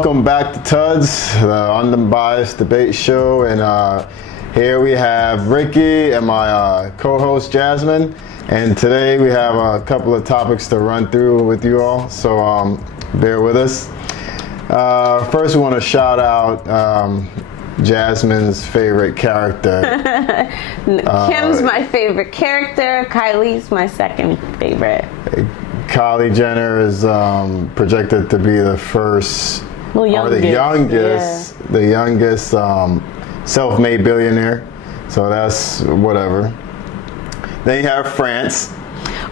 welcome back to Tuds, the unbiased debate show, and here we have Ricky and my co-host Jazmine, and today we have a couple of topics to run through with you all, so bear with us. First we want to shout out Jazmine's favorite character. Kim's my favorite character, Kylie's my second favorite. Kylie Jenner is projected to be the first, well, or the youngest self-made billionaire. So that's whatever. Then you have France.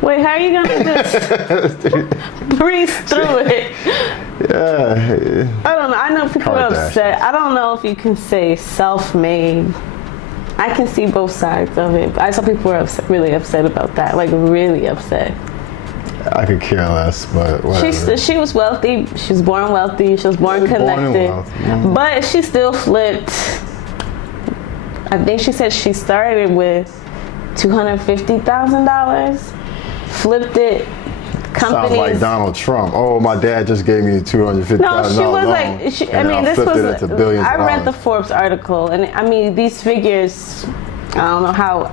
Wait, how are you gonna just breeze through it? Yeah. I don't know. I know people are upset. I don't know if you can say self-made. I can see both sides of it. I saw people were really upset about that, like really upset. I could care less, but whatever. She was wealthy. She was born wealthy. She was born connected. But she still flipped. I think she said she started with $250,000. Flipped it. Sounds like Donald Trump. Oh, my dad just gave me $250,000. No, she was like. I mean, this was. I read the Forbes article, and I mean, these figures. I don't know how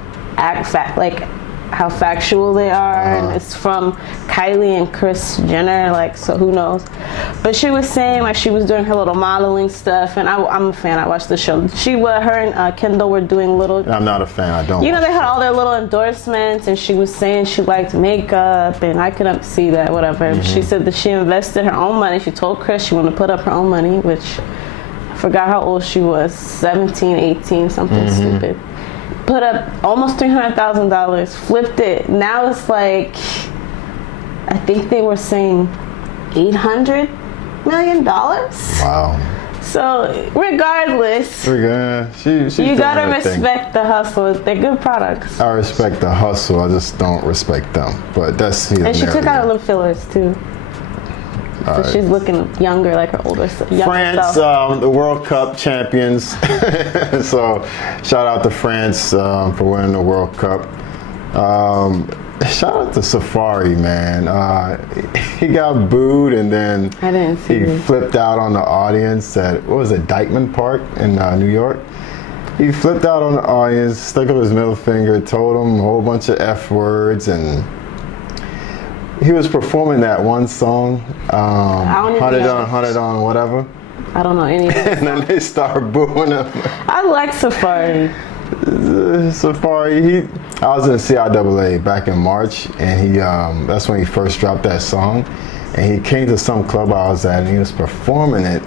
how factual they are, and it's from Kylie and Kris Jenner, like, so who knows. But she was saying, like, she was doing her little modeling stuff, and I'm a fan. I watched the show. Her and Kendall were doing little. I'm not a fan. I don't. You know, they had all their little endorsements, and she was saying she liked makeup, and I couldn't see that, whatever. She said that she invested her own money. She told Kris she wanted to put up her own money, which I forgot how old she was, 17, 18, something stupid. Put up almost $300,000, flipped it. Now it's like, I think they were saying $800 million. Wow. So regardless, you gotta respect the hustle. They're good products. I respect the hustle. I just don't respect them. But that's and she took out her lip fillers too. So she's looking younger, like her older self. France, the World Cup champions. So shout out to France for winning the World Cup. Shout out to Safari, man. He got booed, and then he flipped out on the audience at, what was it, Dyckman Park in New York. He flipped out on the audience, stuck up his middle finger, told them a whole bunch of F words, and he was performing that one song, 100 on whatever. I don't know any of it. And then they start booing him. I like Safari. Safari, I was in CIAA back in March, and that's when he first dropped that song. And he came to some club I was at, and he was performing it.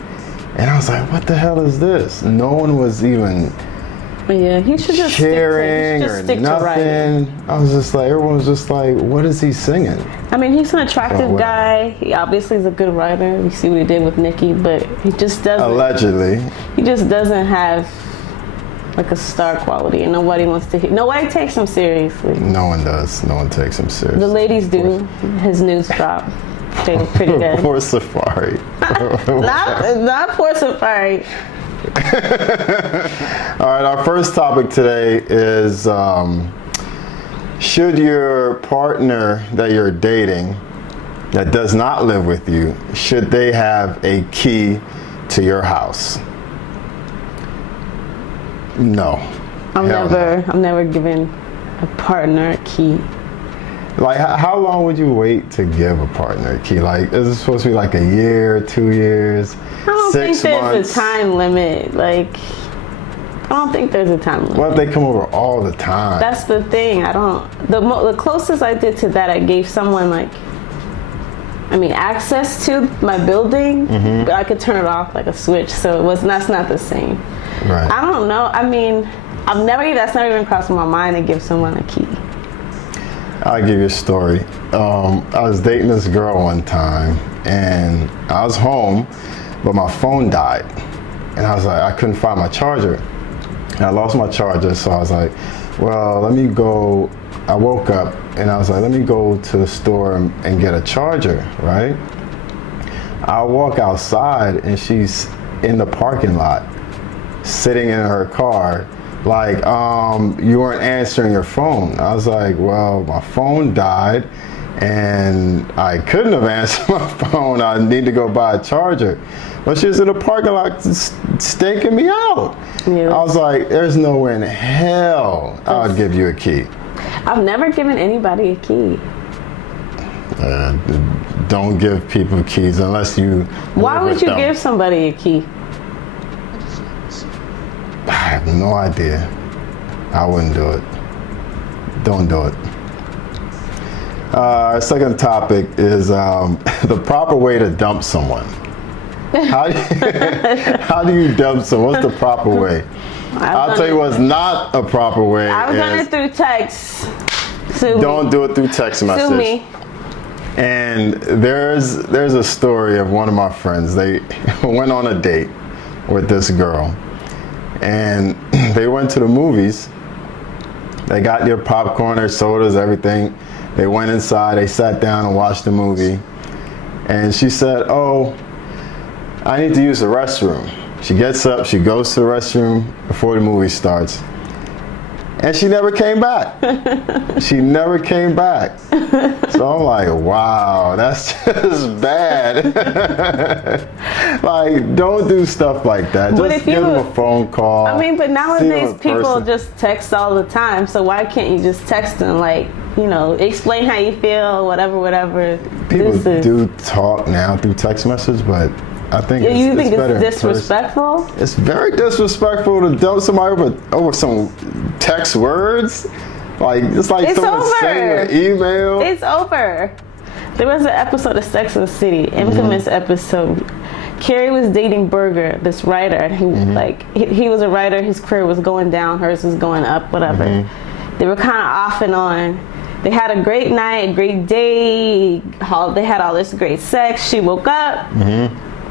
And I was like, what the hell is this? No one was even he should just cheering or nothing. I was just like, everyone was just like, what is he singing? I mean, he's an attractive guy. He obviously is a good writer. We see what he did with Nicki, but he just doesn't. Allegedly. He just doesn't have like a star quality, and nobody wants to hear. Nobody takes him seriously. No one does. No one takes him seriously. The ladies do. His news drop. They're pretty good. Poor Safari. not poor Safari. All right, our first topic today is should your partner that you're dating that does not live with you, should they have a key to your house? No. I'm never giving a partner a key. Like, how long would you wait to give a partner a key? Like, is it supposed to be like a year, 2 years, 6 months? I don't think there's a time limit. Like, I don't think there's a time limit. What if they come over all the time? That's the thing. The closest I did to that, I gave someone access to my building, but I could turn it off like a switch. So that's not the same. Right. I don't know. I mean, that's not even crossed my mind to give someone a key. I'll give you a story. I was dating this girl one time, and I was home, but my phone died. And I was like, I couldn't find my charger. And I lost my charger, so I was like, well, let me go. I woke up, and I was like, let me go to the store and get a charger, right? I walk outside, and she's in the parking lot, sitting in her car, like, you weren't answering your phone. I was like, well, my phone died, and I couldn't have answered my phone. I need to go buy a charger. But she was in the parking lot staking me out. Yeah. I was like, there's no way in hell I would give you a key. I've never given anybody a key. Don't give people keys unless you. Why would you give somebody a key? I have no idea. I wouldn't do it. Don't do it. Our second topic is the proper way to dump someone. How do you dump someone? What's the proper way? I'll tell you what's not a proper way. I've done it through text. Don't do it through text message. Sue me. And there's a story of one of my friends. They went on a date with this girl, and they went to the movies. They got their popcorn, their sodas, everything. They went inside, they sat down and watched the movie. And she said, oh, I need to use the restroom. She gets up, she goes to the restroom before the movie starts. And she never came back. She never came back. So I'm like, wow, that's just bad. Like, don't do stuff like that. Just give them a phone call. I mean, but nowadays people just text all the time. So why can't you just text them, like, you know, explain how you feel, whatever. People do talk now through text message, but I think it's better. It's disrespectful? It's very disrespectful to dump somebody over some text words. Like, it's like someone saying an email. It's over. There was an episode of Sex and the City, infamous episode. Carrie was dating Berger, this writer, and he was a writer. His career was going down, hers was going up, whatever. They were kind of off and on. They had a great night, a great day. They had all this great sex. She woke up.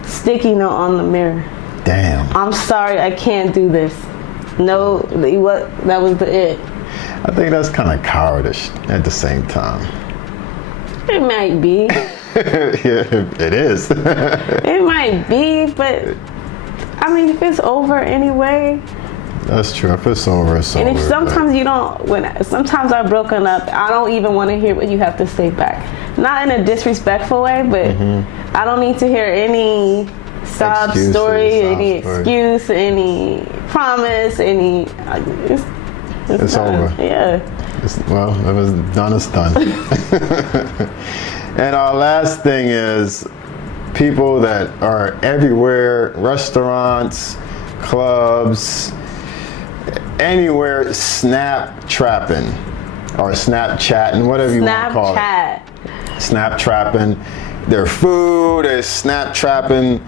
Sticky note on the mirror. Damn. I'm sorry, I can't do this. No, that was it. I think that's kind of cowardice at the same time. It might be. Yeah, it is. It might be, but I mean, if it's over anyway. That's true. If it's over, it's over. And if sometimes you don't, sometimes I've broken up, I don't even want to hear what you have to say back. Not in a disrespectful way, but I don't need to hear any sob story, any excuse, any promise, any. It's over. Yeah. Well, it was done, it's done. And our last thing is people that are everywhere, restaurants, clubs, anywhere, SNAPTRAPIN or Snapchatting, whatever you want to call it. SNAPTRAPIN. Their food, they're SNAPTRAPIN.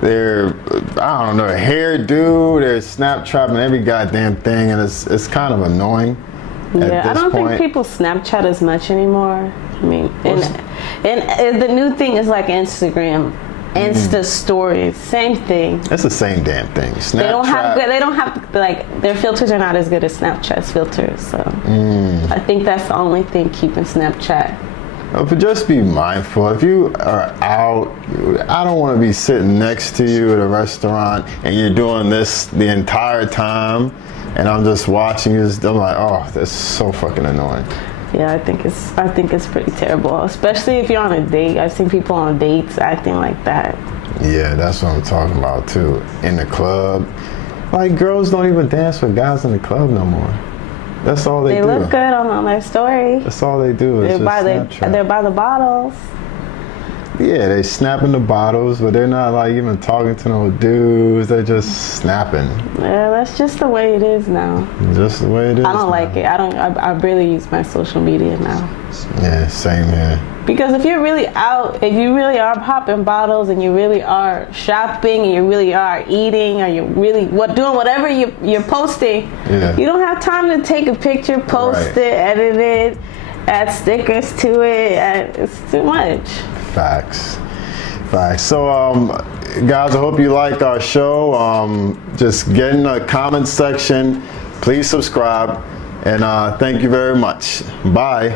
Their, I don't know, hairdo, they're SNAPTRAPIN every goddamn thing, and it's kind of annoying. Yeah, I don't think people Snapchat as much anymore. I mean, and the new thing is like Instagram. Insta stories, same thing. It's the same damn thing. Snapchat. They don't have like their filters are not as good as Snapchat's filters. So I think that's the only thing keeping Snapchat. But just be mindful. If you are out, I don't want to be sitting next to you at a restaurant and you're doing this the entire time, and I'm just watching you. I'm like, oh, that's so fucking annoying. Yeah, I think it's pretty terrible, especially if you're on a date. I've seen people on dates acting like that. Yeah, that's what I'm talking about too. In the club, like girls don't even dance with guys in the club no more. That's all they do. They look good on their story. That's all they do. They're by the bottles. Yeah, they snapping the bottles, but they're not like even talking to no dudes. They're just snapping. Yeah, that's just the way it is now. Just the way it is. I don't like it. I barely use my social media now. Yeah, same here. Because if you're really out, if you really are popping bottles and you really are shopping and you really are eating or you're really doing whatever you're posting, you don't have time to take a picture, post it, edit it, add stickers to it. It's too much. Facts. So, guys, I hope you like our show. Just get in the comment section. Please subscribe. And thank you very much. Bye.